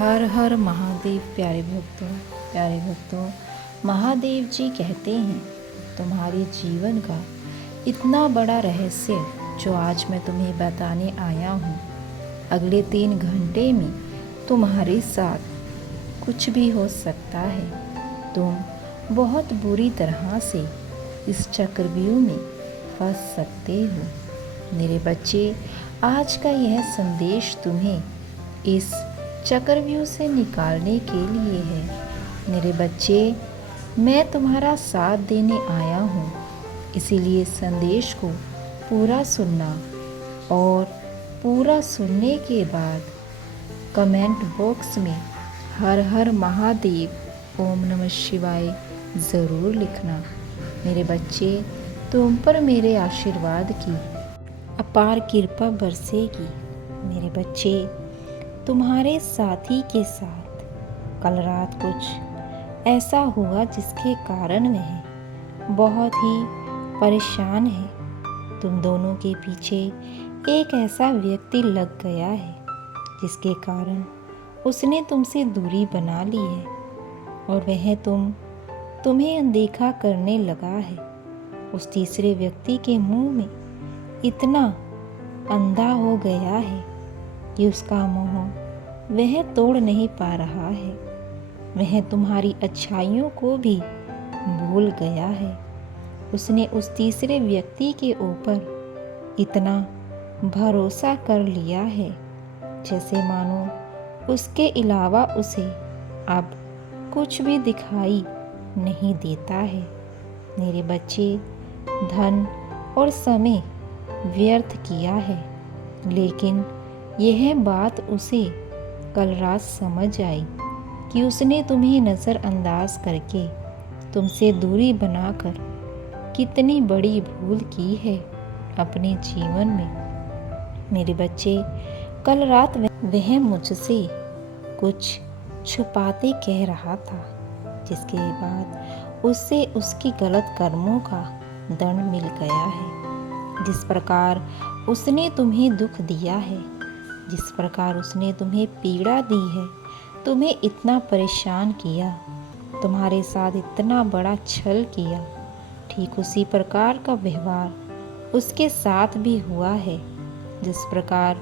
हर हर महादेव। प्यारे भक्तों, महादेव जी कहते हैं तुम्हारे जीवन का इतना बड़ा रहस्य जो आज मैं तुम्हें बताने आया हूँ, अगले 3 घंटे में तुम्हारे साथ कुछ भी हो सकता है। तुम बहुत बुरी तरह से इस चक्रव्यूह में फंस सकते हो। मेरे बच्चे, आज का यह संदेश तुम्हें इस चक्रव्यूह से निकालने के लिए है। मेरे बच्चे, मैं तुम्हारा साथ देने आया हूँ, इसीलिए संदेश को पूरा सुनना और पूरा सुनने के बाद कमेंट बॉक्स में हर हर महादेव ओम नमः शिवाय ज़रूर लिखना। मेरे बच्चे, तुम पर मेरे आशीर्वाद की अपार कृपा बरसेगी। मेरे बच्चे, तुम्हारे साथी के साथ कल रात कुछ ऐसा हुआ जिसके कारण वह बहुत ही परेशान है। तुम दोनों के पीछे एक ऐसा व्यक्ति लग गया है जिसके कारण उसने तुमसे दूरी बना ली है और वह तुम्हें अनदेखा करने लगा है। उस तीसरे व्यक्ति के मुंह में इतना अंधा हो गया है कि उसका मोह वह तोड़ नहीं पा रहा है। वह तुम्हारी अच्छाइयों को भी भूल गया है। उसने उस तीसरे व्यक्ति के ऊपर इतना भरोसा कर लिया है जैसे मानो उसके अलावा उसे अब कुछ भी दिखाई नहीं देता है। मेरे बच्चे, धन और समय व्यर्थ किया है, लेकिन यह बात उसे कल रात समझ आई कि उसने तुम्हें नज़रअंदाज करके तुमसे दूरी बनाकर कितनी बड़ी भूल की है अपने जीवन में। मेरे बच्चे, कल रात वह मुझसे कुछ छुपाते कह रहा था, जिसके बाद उससे उसकी गलत कर्मों का दंड मिल गया है। जिस प्रकार उसने तुम्हें दुख दिया है, जिस प्रकार उसने तुम्हें पीड़ा दी है, तुम्हें इतना परेशान किया, तुम्हारे साथ इतना बड़ा छल किया, ठीक उसी प्रकार का व्यवहार उसके साथ भी हुआ है। जिस प्रकार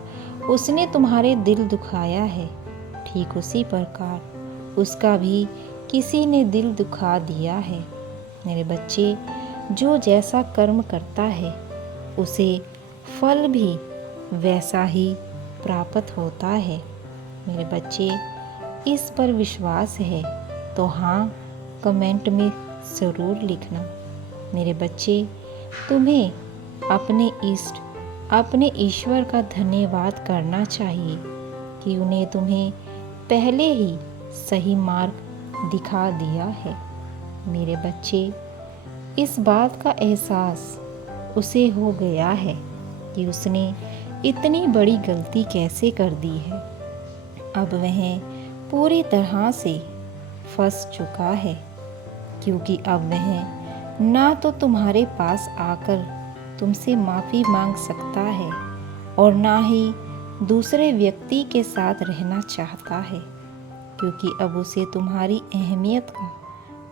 उसने तुम्हारे दिल दुखाया है, ठीक उसी प्रकार उसका भी किसी ने दिल दुखा दिया है। मेरे बच्चे, जो जैसा कर्म करता है उसे फल भी वैसा ही प्राप्त होता है। मेरे बच्चे, इस पर विश्वास है तो हाँ कमेंट में ज़रूर लिखना। मेरे बच्चे, तुम्हें अपने इष्ट, अपने ईश्वर का धन्यवाद करना चाहिए कि उन्हें तुम्हें पहले ही सही मार्ग दिखा दिया है। मेरे बच्चे, इस बात का एहसास उसे हो गया है कि उसने इतनी बड़ी गलती कैसे कर दी है। अब वह पूरी तरह से फंस चुका है, क्योंकि अब वह ना तो तुम्हारे पास आकर तुमसे माफ़ी मांग सकता है और ना ही दूसरे व्यक्ति के साथ रहना चाहता है, क्योंकि अब उसे तुम्हारी अहमियत का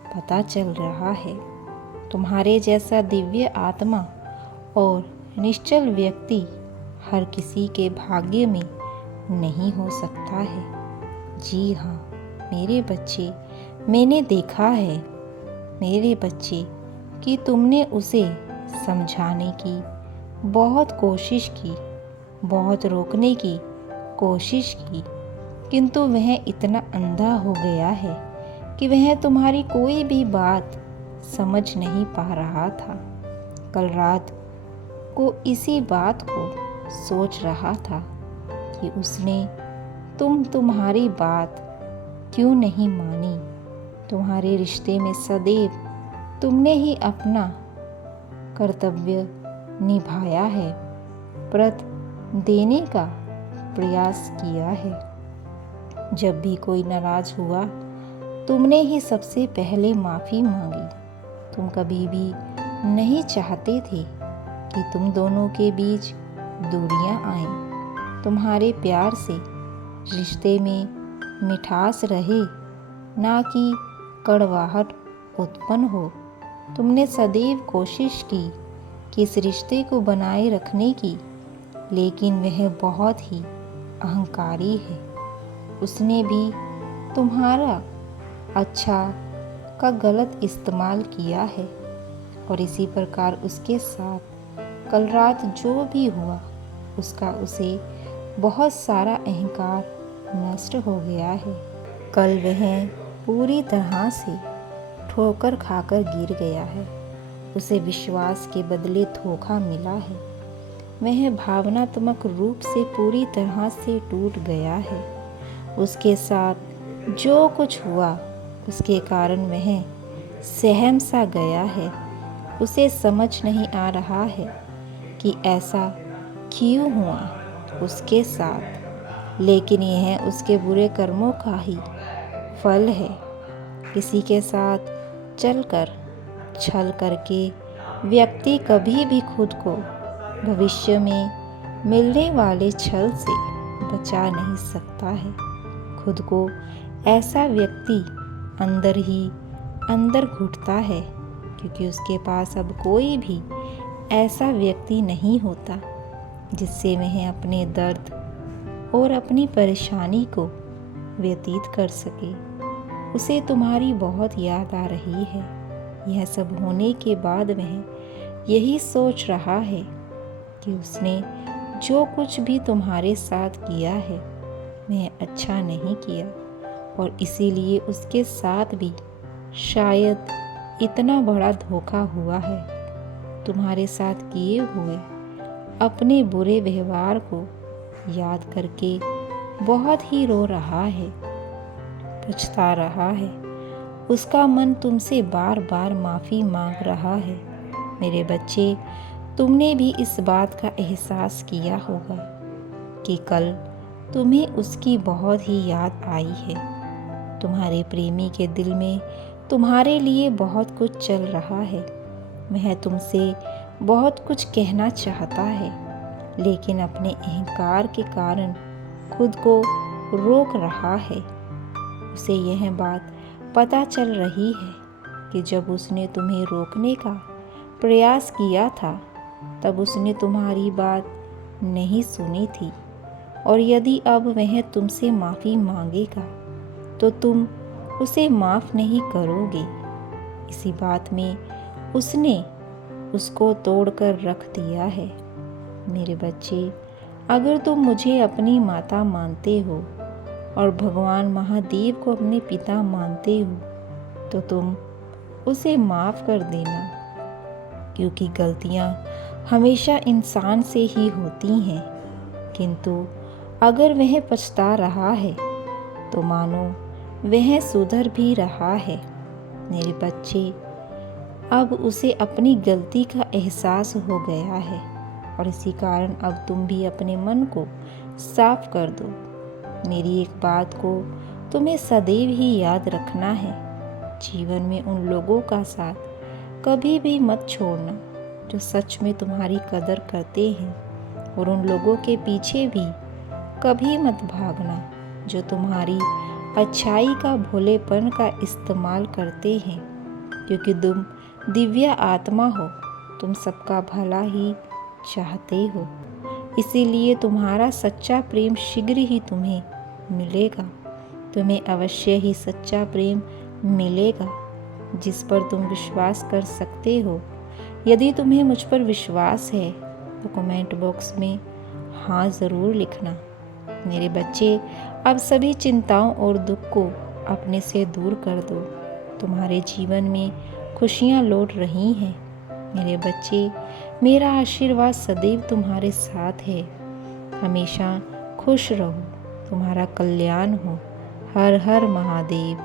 पता चल रहा है। तुम्हारे जैसा दिव्य आत्मा और निश्चल व्यक्ति हर किसी के भाग्य में नहीं हो सकता है। जी हाँ मेरे बच्चे, मैंने देखा है मेरे बच्चे कि तुमने उसे समझाने की बहुत कोशिश की, बहुत रोकने की कोशिश की, किंतु वह इतना अंधा हो गया है कि वह तुम्हारी कोई भी बात समझ नहीं पा रहा था। कल रात को इसी बात को सोच रहा था कि उसने तुम्हारी बात क्यों नहीं मानी। तुम्हारे रिश्ते में सदैव तुमने ही अपना कर्तव्य निभाया है, प्रत देने का प्रयास किया है। जब भी कोई नाराज हुआ, तुमने ही सबसे पहले माफ़ी मांगी। तुम कभी भी नहीं चाहते थे कि तुम दोनों के बीच दूरियां आएं। तुम्हारे प्यार से रिश्ते में मिठास रहे, ना कि कड़वाहट उत्पन्न हो। तुमने सदैव कोशिश की कि इस रिश्ते को बनाए रखने की, लेकिन वह बहुत ही अहंकारी है। उसने भी तुम्हारा अच्छा का गलत इस्तेमाल किया है और इसी प्रकार उसके साथ कल रात जो भी हुआ उसका उसे बहुत सारा अहंकार नष्ट हो गया है। कल वह पूरी तरह से ठोकर खाकर गिर गया है। उसे विश्वास के बदले धोखा मिला है। वह भावनात्मक रूप से पूरी तरह से टूट गया है। उसके साथ जो कुछ हुआ उसके कारण वह सहम सा गया है। उसे समझ नहीं आ रहा है कि ऐसा क्यों हुआ उसके साथ, लेकिन यह उसके बुरे कर्मों का ही फल है। किसी के साथ चलकर छल करके व्यक्ति कभी भी खुद को भविष्य में मिलने वाले छल से बचा नहीं सकता है। खुद को ऐसा व्यक्ति अंदर ही अंदर घुटता है, क्योंकि उसके पास अब कोई भी ऐसा व्यक्ति नहीं होता जिससे वह अपने दर्द और अपनी परेशानी को व्यतीत कर सके। उसे तुम्हारी बहुत याद आ रही है। यह सब होने के बाद वह यही सोच रहा है कि उसने जो कुछ भी तुम्हारे साथ किया है वह अच्छा नहीं किया, और इसीलिए उसके साथ भी शायद इतना बड़ा धोखा हुआ है। तुम्हारे साथ किए हुए अपने बुरे व्यवहार को याद करके बहुत ही रो रहा है, पछता रहा है। उसका मन तुमसे बार बार माफ़ी मांग रहा है। मेरे बच्चे, तुमने भी इस बात का एहसास किया होगा कि कल तुम्हें उसकी बहुत ही याद आई है। तुम्हारे प्रेमी के दिल में तुम्हारे लिए बहुत कुछ चल रहा है। वह तुमसे बहुत कुछ कहना चाहता है, लेकिन अपने अहंकार के कारण खुद को रोक रहा है। उसे यह बात पता चल रही है कि जब उसने तुम्हें रोकने का प्रयास किया था तब उसने तुम्हारी बात नहीं सुनी थी, और यदि अब वह तुमसे माफ़ी मांगेगा तो तुम उसे माफ़ नहीं करोगे। इसी बात में उसने उसको तोड़कर रख दिया है। मेरे बच्चे, अगर तुम मुझे अपनी माता मानते हो और भगवान महादेव को अपने पिता मानते हो तो तुम उसे माफ़ कर देना, क्योंकि गलतियाँ हमेशा इंसान से ही होती हैं। किंतु अगर वह पछता रहा है तो मानो वह सुधर भी रहा है। मेरे बच्चे, अब उसे अपनी गलती का एहसास हो गया है, और इसी कारण अब तुम भी अपने मन को साफ कर दो। मेरी एक बात को तुम्हें सदैव ही याद रखना है। जीवन में उन लोगों का साथ कभी भी मत छोड़ना जो सच में तुम्हारी कदर करते हैं, और उन लोगों के पीछे भी कभी मत भागना जो तुम्हारी अच्छाई का भोलेपन का इस्तेमाल करते हैं, क्योंकि तुम दिव्य आत्मा हो। तुम सबका भला ही चाहते हो, इसीलिए तुम्हारा सच्चा प्रेम शीघ्र ही तुम्हें मिलेगा। तुम्हें अवश्य ही सच्चा प्रेम मिलेगा जिस पर तुम विश्वास कर सकते हो। यदि तुम्हें मुझ पर विश्वास है तो कमेंट बॉक्स में हाँ ज़रूर लिखना। मेरे बच्चे, अब सभी चिंताओं और दुख को अपने से दूर कर दो। तुम्हारे जीवन में खुशियाँ लौट रही हैं। मेरे बच्चे, मेरा आशीर्वाद सदैव तुम्हारे साथ है। हमेशा खुश रहो, तुम्हारा कल्याण हो। हर हर महादेव।